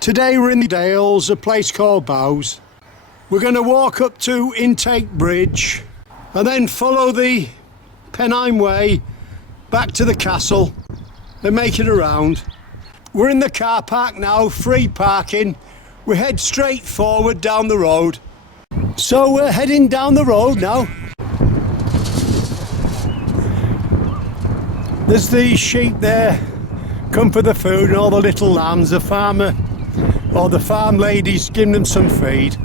Today we're in the Dales, a place called Bows. We're going to walk up to Intake Bridge and then follow the Pennine Way back to the castle and make it around. We're in the car park now, free parking. We head straight forward down the road. So we're heading down the road now. There's the sheep there, come for the food, and all the little lambs. The farmer or the farm lady's giving them some feed.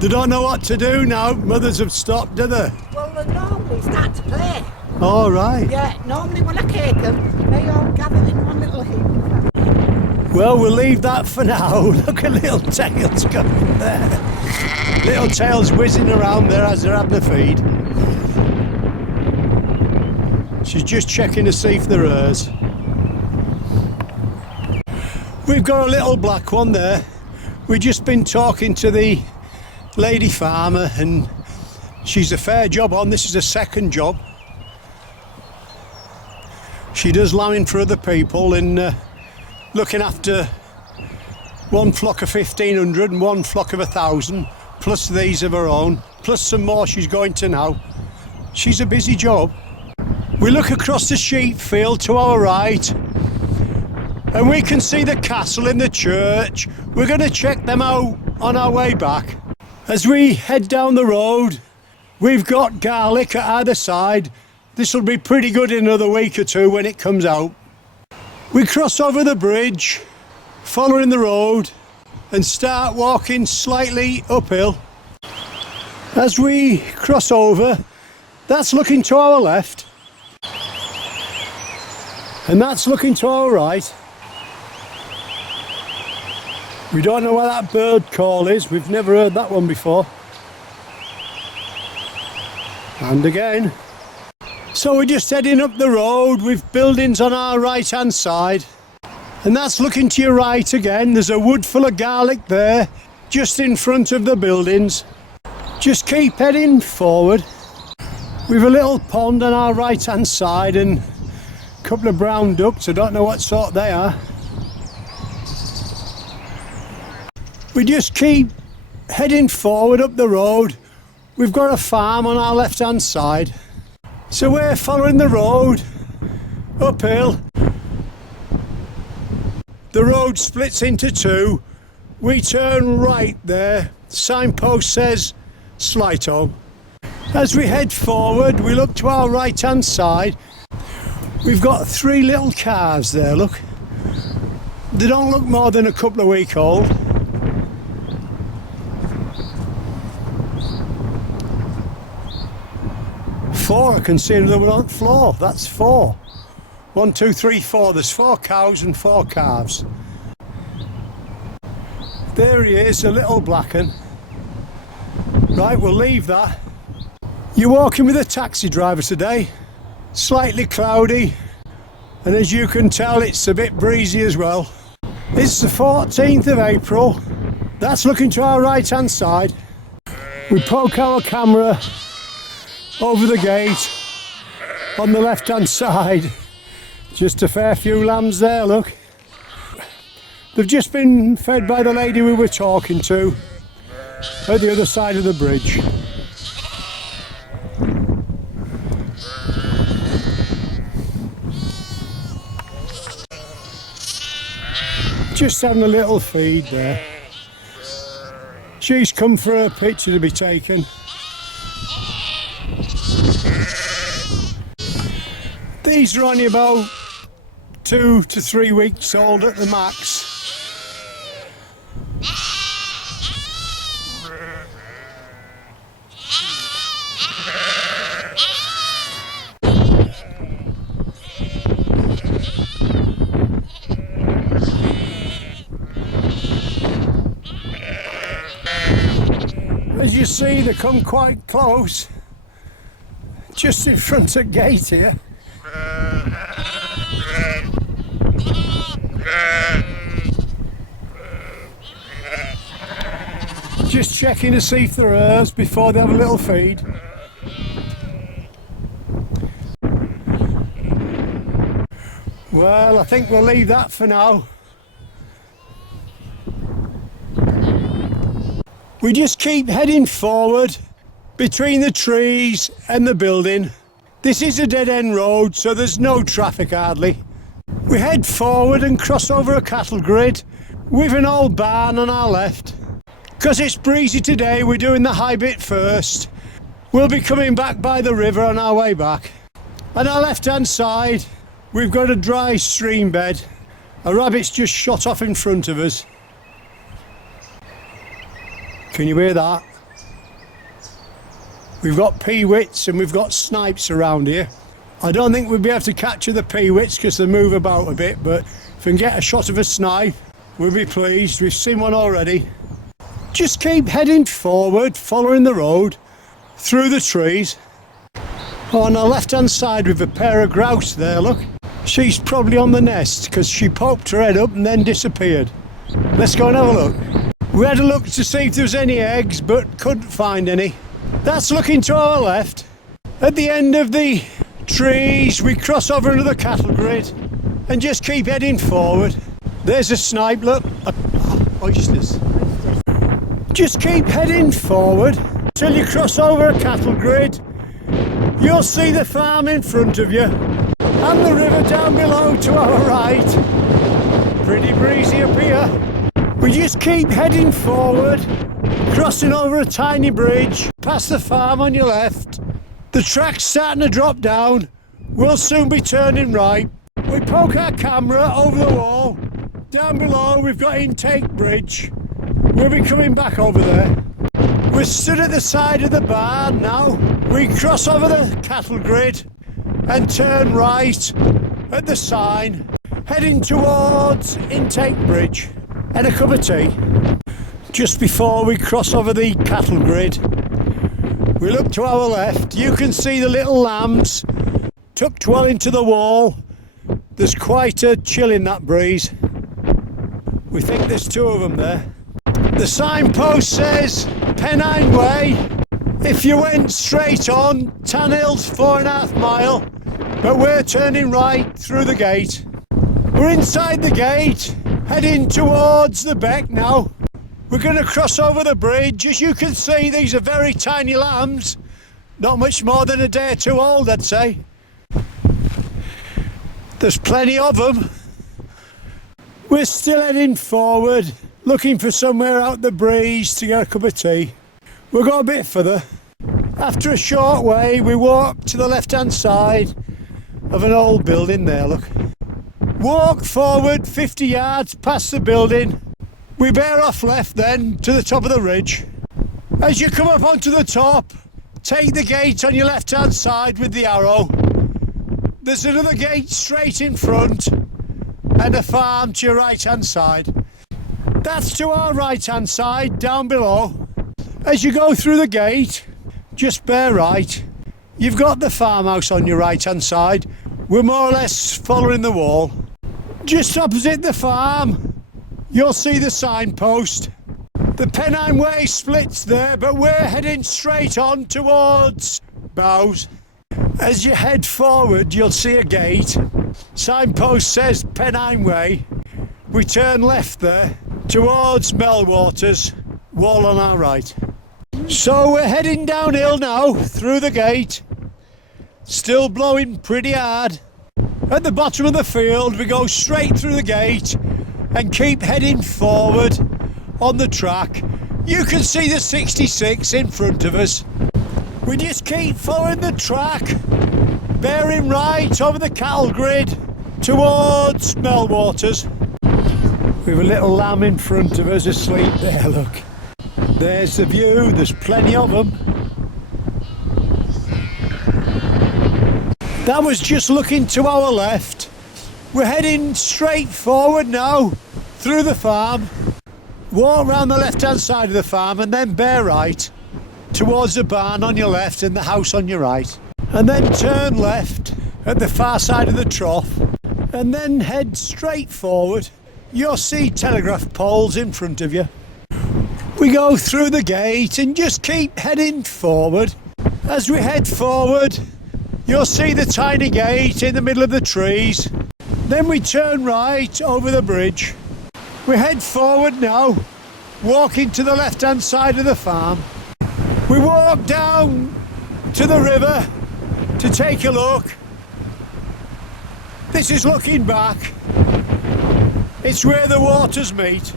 They don't know what to do now. Mothers have stopped, do they? Well, they normally start to play. All right. Yeah, normally when I cake them, they all gather in one little heap. Well, we'll leave that for now. Look at little tails going there. Little tails whizzing around there as they're having a feed. She's just checking to see if they're hers. We've got a little black one there. We've just been talking to the lady farmer and she's a fair job on. This is a second job. She does lambing for other people and looking after one flock of 1,500 and one flock of 1,000, plus these of her own, plus some more she's going to now. She's a busy job. We look across the sheep field to our right and we can see the castle and the church. We're going to check them out on our way back. As we head down the road, we've got garlic at either side. This will be pretty good in another week or two when it comes out. We cross over the bridge, following the road, and start walking slightly uphill. As we cross over, that's looking to our left, and that's looking to our right. We don't know what that bird call is. We've never heard that one before. And again. So we're just heading up the road with buildings on our right hand side. And that's looking to your right again. There's a wood full of garlic there, just in front of the buildings. Just keep heading forward. We've a little pond on our right hand side and a couple of brown ducks. I don't know what sort they are. We just keep heading forward up the road. We've got a farm on our left hand side. So we're following the road uphill. The road splits into two. We turn right there. Signpost says Slighto. As we head forward, we look to our right hand side. We've got three little calves there, look. They don't look more than a couple of weeks old. Four, I can see them on the floor. That's four. 1, 2, 3, 4. There's 4 cows and 4 calves. There he is, a little black un. Right, we'll leave that. You're walking with a taxi driver today. Slightly cloudy, and as you can tell, it's a bit breezy as well. It's the 14th of April. That's looking to our right hand side. We poke our camera over the gate on the left hand side. Just a fair few lambs there, look. They've just been fed by the lady we were talking to at the other side of the bridge. Just having a little feed there. She's come for a picture to be taken. These are only about 2 to 3 weeks old at the max. As you see, they come quite close, just in front of the gate here. Just checking to see if they're hers before they have a little feed. Well, I think we'll leave that for now. We just keep heading forward between the trees and the building. This is a dead-end road, so there's no traffic hardly. We head forward and cross over a cattle grid with an old barn on our left. Because it's breezy today, we're doing the high bit first. We'll be coming back by the river on our way back. On our left-hand side, we've got a dry stream bed. A rabbit's just shot off in front of us. Can you hear that? We've got peewits and we've got snipes around here. I don't think we'll be able to capture the peewits because they move about a bit, but if we can get a shot of a snipe, we'll be pleased. We've seen one already. Just keep heading forward, following the road, through the trees. On our left-hand side with a pair of grouse there, look. She's probably on the nest because she poked her head up and then disappeared. Let's go and have a look. We had a look to see if there was any eggs, but couldn't find any. That's looking to our left. At the end of the trees, we cross over into the cattle grid and just keep heading forward. There's a snipe, look. Oysters. Just keep heading forward till you cross over a cattle grid. You'll see the farm in front of you and the river down below to our right. Pretty breezy up here. We just keep heading forward, crossing over a tiny bridge, past the farm on your left. The track's starting to drop down. We'll soon be turning right. We poke our camera over the wall. Down below we've got Intake Bridge. We'll be coming back over there. We're stood at the side of the barn now. We cross over the cattle grid and turn right at the sign, heading towards Intake Bridge and a cup of tea. Just before we cross over the cattle grid, we look to our left. You can see the little lambs tucked well into the wall. There's quite a chill in that breeze. We think there's two of them there. The signpost says Pennine Way. If you went straight on, Tanhill's 4.5 mile, but we're turning right through the gate. We're inside the gate, heading towards the beck now. We're going to cross over the bridge. As you can see, these are very tiny lambs. Not much more than a day or two old, I'd say. There's plenty of them. We're still heading forward, looking for somewhere out the breeze to get a cup of tea. We'll go a bit further. After a short way, we walk to the left-hand side of an old building there, look. Walk forward 50 yards past the building. We bear off left then to the top of the ridge. As you come up onto the top, take the gate on your left-hand side with the arrow. There's another gate straight in front and a farm to your right-hand side. That's to our right-hand side, down below. As you go through the gate, just bear right. You've got the farmhouse on your right-hand side. We're more or less following the wall. Just opposite the farm, you'll see the signpost. The Pennine Way splits there, but we're heading straight on towards Bows. As you head forward, you'll see a gate. Signpost says Pennine Way. We turn left there towards Melwaters, wall on our right. So we're heading downhill now through the gate. Still blowing pretty hard. At the bottom of the field, we go straight through the gate and keep heading forward on the track. You can see the 66 in front of us. We just keep following the track, bearing right over the cattle grid towards Melwaters. We have a little lamb in front of us asleep there, look. There's the view, there's plenty of them. That was just looking to our left. We're heading straight forward now through the farm. Walk round the left-hand side of the farm and then bear right towards the barn on your left and the house on your right. And then turn left at the far side of the trough and then head straight forward. You'll see telegraph poles in front of you. We go through the gate and just keep heading forward. As we head forward, you'll see the tiny gate in the middle of the trees. Then we turn right over the bridge. We head forward now, walking to the left-hand side of the farm. We walk down to the river to take a look. This is looking back. It's where the waters meet.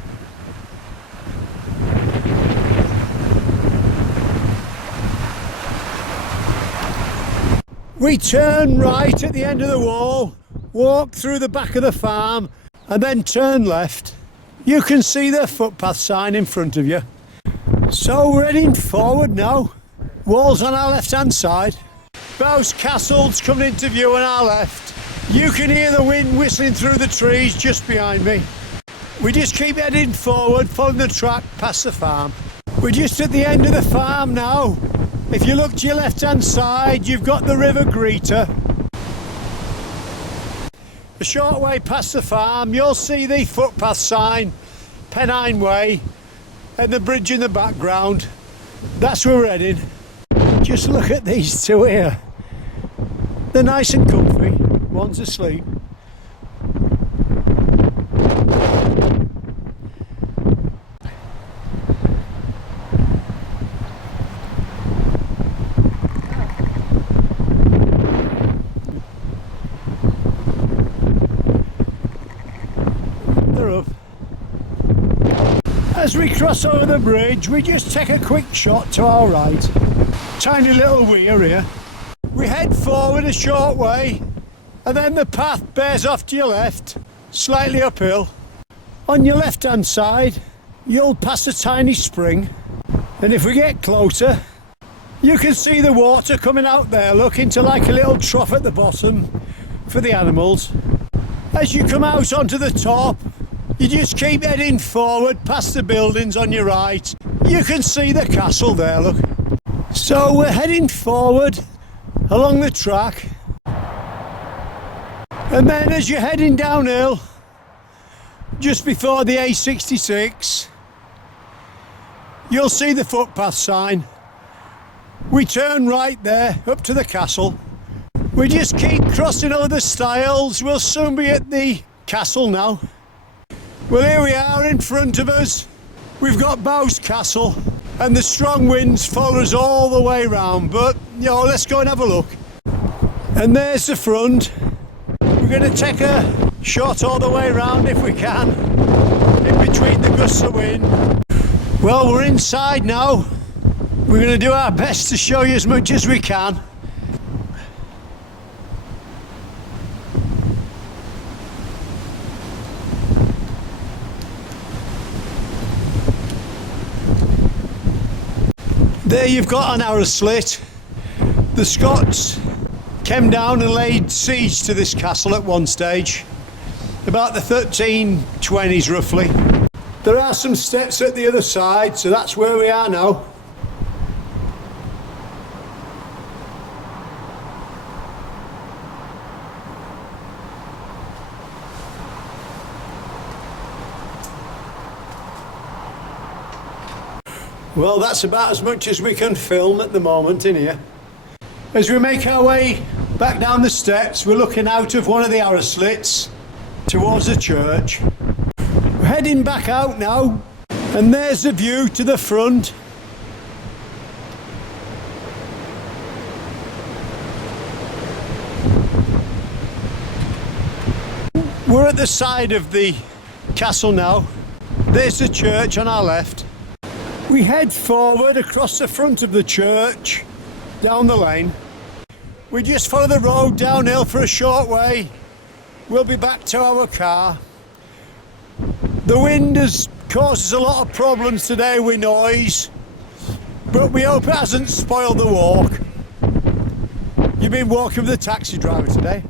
We turn right at the end of the wall, walk through the back of the farm and then turn left. You can see the footpath sign in front of you. So we're heading forward now. Walls on our left hand side. Bows Castle's coming into view on our left. You can hear the wind whistling through the trees just behind me. We just keep heading forward, following the track past the farm. We're just at the end of the farm now. If you look to your left hand side, you've got the River Greeter. A short way past the farm, you'll see the footpath sign, Pennine Way, and the bridge in the background. That's where we're heading. Just look at these two here. They're nice and comfy. One's asleep. They're up. As we cross over the bridge, we just take a quick shot to our right. Tiny little weir here. We head forward a short way and then the path bears off to your left, slightly uphill. On your left hand side you'll pass a tiny spring, and if we get closer you can see the water coming out there, look into like a little trough at the bottom for the animals. As you come out onto the top, you just keep heading forward past the buildings on your right. You can see the castle there, look. So we're heading forward along the track, and then as you're heading downhill just before the A66 you'll see the footpath sign. We turn right there up to the castle. We just keep crossing over the stiles. We'll soon be at the castle now. Well, here we are in front of us. We've got Bows Castle and the strong winds follow us all the way round, but you know, let's go and have a look. And there's the front. We're going to take a shot all the way round if we can, in between the gusts of wind. Well, we're inside now. We're going to do our best to show you as much as we can. There you've got an arrow slit. The Scots came down and laid siege to this castle at one stage, about the 1320s roughly. There are some steps at the other side, so that's where we are now. Well, that's about as much as we can film at the moment in here. As we make our way back down the steps, we're looking out of one of the arrow slits towards the church. We're heading back out now, and there's the view to the front. We're at the side of the castle now. There's the church on our left. We head forward across the front of the church, down the lane. We just follow the road downhill for a short way. We'll be back to our car. The wind has caused us a lot of problems today with noise, but we hope it hasn't spoiled the walk. You've been walking with the taxi driver today?